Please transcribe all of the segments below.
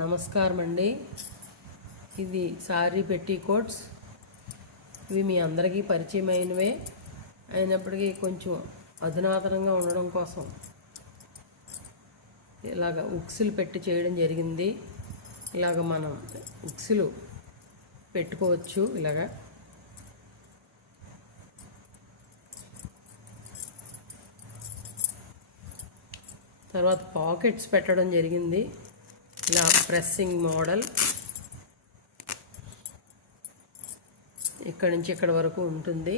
నమస్కారం అండి. ఇది సారీ పెట్టికోట్స్. ఇవి మీ అందరికీ పరిచయమైనవే అయినప్పటికీ కొంచెం అధునాతనంగా ఉండడం కోసం ఇలాగ ఉక్సులు పెట్టి చేయడం జరిగింది. ఇలాగ మనం ఉక్సులు పెట్టుకోవచ్చు. ఇలాగా తర్వాత పాకెట్స్ పెట్టడం జరిగింది. ఇలా ప్రెస్సింగ్ మోడల్ ఇక్కడి నుంచి ఇక్కడ వరకు ఉంటుంది.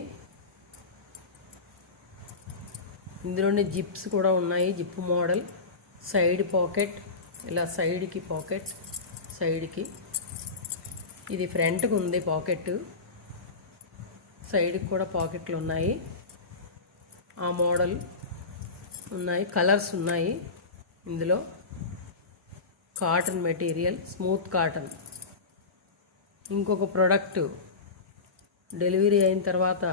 ఇందులోనే జిప్స్ కూడా ఉన్నాయి. జిప్ మోడల్ సైడ్ పాకెట్, ఇలా సైడ్కి పాకెట్, సైడ్కి ఇది ఫ్రంట్కి ఉంది పాకెట్, సైడ్కి కూడా పాకెట్లు ఉన్నాయి. ఆ మోడల్ ఉన్నాయి. కలర్స్ ఉన్నాయి. ఇందులో కాటన్ మెటీరియల్, స్మూత్ కాటన్. ఇంకొక ప్రోడక్ట్ డెలివరీ అయిన తర్వాత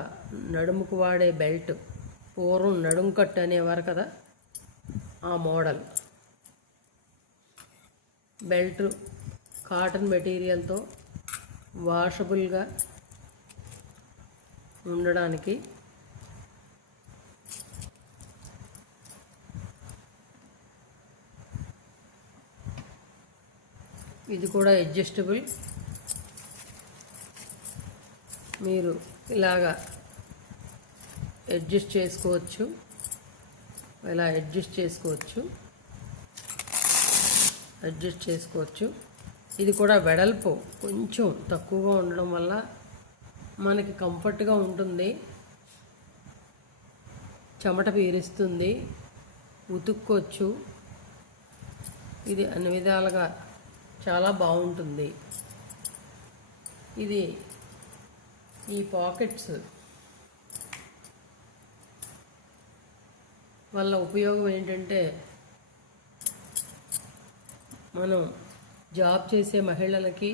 నడుముకు వాడే బెల్ట్, పూర్వం నడుము కట్టు అనేవారు కదా, ఆ మోడల్ బెల్ట్ కాటన్ మెటీరియల్తో వాషబుల్గా ఉండడానికి. ఇది కూడా అడ్జస్టబుల్. మీరు ఇలాగా అడ్జస్ట్ చేసుకోవచ్చు. ఇలా అడ్జస్ట్ చేసుకోవచ్చు. ఇది కూడా వెడల్పు కొంచెం తక్కువగా ఉండడం వల్ల మనకి కంఫర్ట్గా ఉంటుంది. చెమట పీరుస్తుంది, ఉతుక్కోవచ్చు. ఇది అన్ని విధాలుగా చాలా బాగుంటుంది. ఇది ఈ పాకెట్స్ వల్ల ఉపయోగం ఏంటంటే, మనం జాబ్ చేసే మహిళలకి,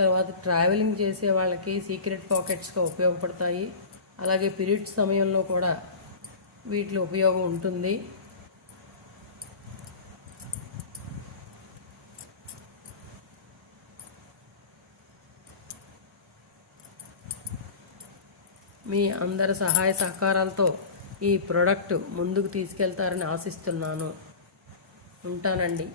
తర్వాత ట్రావెలింగ్ చేసే వాళ్ళకి సీక్రెట్ పాకెట్స్గా ఉపయోగపడతాయి. అలాగే పీరియడ్స్ సమయంలో కూడా వీటిలో ఉపయోగం ఉంటుంది. మీ అందరి సహాయ సహకారాలతో ఈ ప్రోడక్ట్ ముందుకు తీసుకెళ్తారని ఆశిస్తున్నాను. ఉంటానండి.